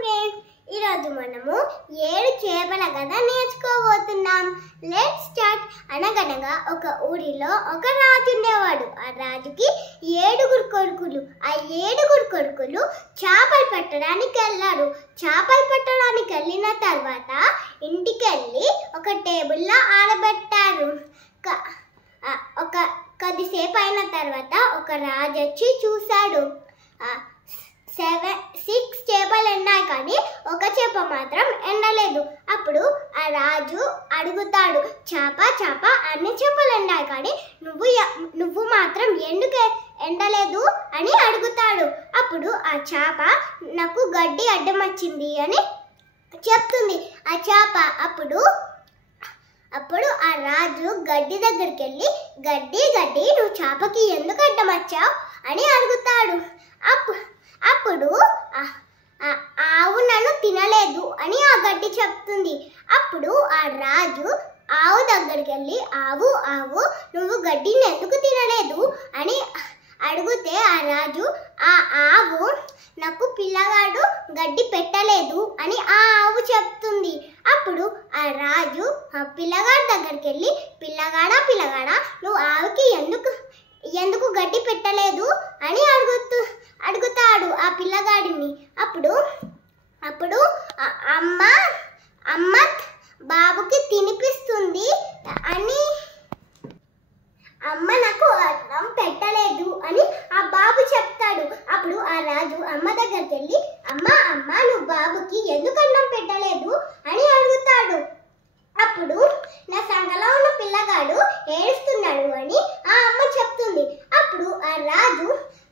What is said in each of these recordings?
Friends, ఈరోజు మనము 7 చేపల కథ నేర్చుకోబోతున్నాం. Let's start. అనగనగా ఒక ఊరిలో ఒక రాజు ఉండేవాడు. ఆ రాజుకి 7 కొడుకులు. ఆ 7 కొడుకులు చేపలు పట్టడానికి వెళ్ళారు. చేపలు పట్టడానికి వెళ్ళిన తర్వాత ఇంటికి వెళ్ళి ఒక టేబుల్లో ఆరబెట్టారు. కొద్దిసేపు అయిన తర్వాత ఒక రాజు వచ్చి చూశాడు. 6 చేపలు ఎండాయి, కానీ ఒక చేప మాత్రం ఎండలేదు. అప్పుడు ఆ రాజు అడుగుతాడు, చేప అన్ని చేపలు ఎండాయి, కానీ నువ్వు మాత్రం ఎందుకు ఎండలేదు అని అడుగుతాడు. అప్పుడు ఆ చేప నాకు గడ్డి అడ్డం వచ్చింది అని చెప్తుంది. ఆ చేప అప్పుడు ఆ రాజు గడ్డి దగ్గరికి వెళ్ళి, గడ్డి నువ్వు చేపకి ఎందుకు అడ్డం వచ్చావు అని అడుగుతాడు. అప్పుడు ఆవు నన్ను తినలేదు అని ఆ గడ్డి చెప్తుంది. అప్పుడు ఆ రాజు ఆవు దగ్గరికి వెళ్ళి, ఆవు నువ్వు గడ్డిని ఎందుకు తినలేదు అని అడిగితే ఆ రాజు, ఆ ఆవు నాకు పిల్లగాడు గడ్డి పెట్టలేదు అని ఆ ఆవు చెప్తుంది. అప్పుడు ఆ రాజు ఆ పిల్లగాడి దగ్గరికి వెళ్ళి, పిల్లగాడా నువ్వు ఆవుకి ఎందుకు గడ్డి పెట్టలేదు అని అడుగుతాడు ఆ పిల్లగాడిని. అప్పుడు అమ్మ బాబుకి తినిపిస్తుంది అని, అమ్మ నాకు అన్నం పెట్టలేదు అని ఆ బాబు చెప్తాడు. అప్పుడు ఆ రాజు అమ్మ దగ్గరికి వెళ్ళి, అమ్మ నువ్వు బాబుకి ఎందుకు అన్నం పెట్టలేదు అని అడుగుతాడు. అప్పుడు నా సంగలో ఉన్న పిల్లగాడు ఏడుస్తున్నాడు అని ఆ అమ్మ చెప్తుంది. అప్పుడు ఆ రాజు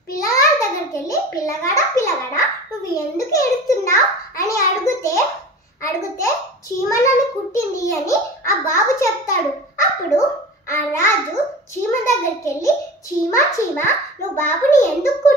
పిల్లగాడి దగ్గరికి వెళ్ళి, పిల్లగాడా నువ్వు ఎందుకు ఏడుస్తున్నావు అని అడిగితే చీమ నన్ను కుట్టింది అని ఆ బాబు చెప్తాడు. అప్పుడు ఆ రాజు చీమ దగ్గరికి వెళ్ళి, చీమ నువ్వు బాబుని ఎందుకు